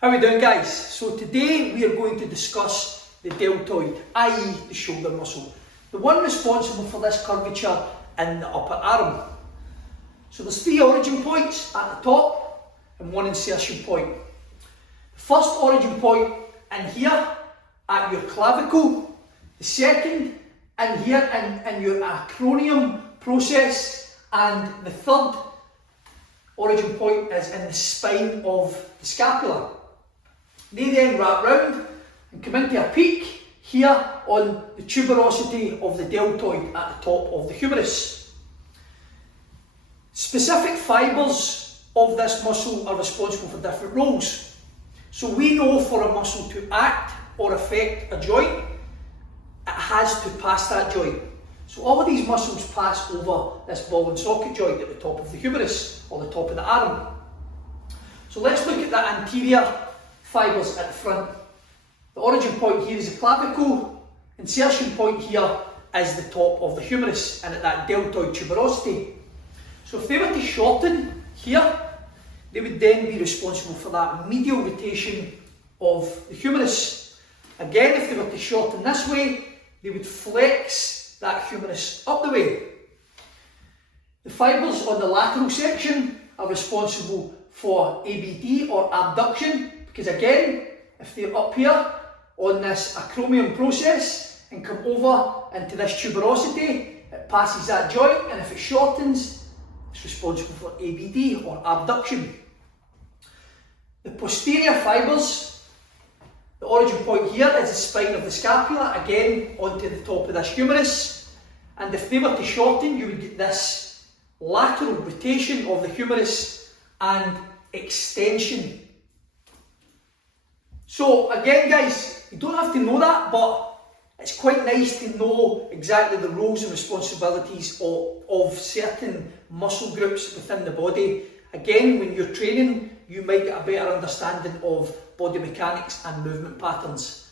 How are we doing, guys? So today we are going to discuss the deltoid, i.e. the shoulder muscle, the one responsible for this curvature in the upper arm. So there's three origin points at the top and one insertion point. The first origin point in here at your clavicle, the second in here in your acromion process, and the third origin point is in the spine of the scapula. They then wrap round and come into a peak here on the tuberosity of the deltoid at the top of the humerus. Specific fibres of this muscle are responsible for different roles. So we know for a muscle to act or affect a joint, it has to pass that joint. So all of these muscles pass over this ball and socket joint at the top of the humerus or the top of the arm. So let's look at the anterior fibres at the front. The origin point here is the clavicle, insertion point here is the top of the humerus and at that deltoid tuberosity. So if they were to shorten here, they would then be responsible for that medial rotation of the humerus. Again, if they were to shorten this way, they would flex that humerus up the way. The fibres on the lateral section are responsible for ABD or abduction, because again, if they're up here on this acromion process and come over into this tuberosity, it passes that joint, and if it shortens, it's responsible for ABD or abduction. The posterior fibres, the origin point here is the spine of the scapula, again onto the top of this humerus, and if they were to shorten, you would get this lateral rotation of the humerus and extension. So again, guys, you don't have to know that, but it's quite nice to know exactly the roles and responsibilities of certain muscle groups within the body. Again, when you're training, you might get a better understanding of body mechanics and movement patterns.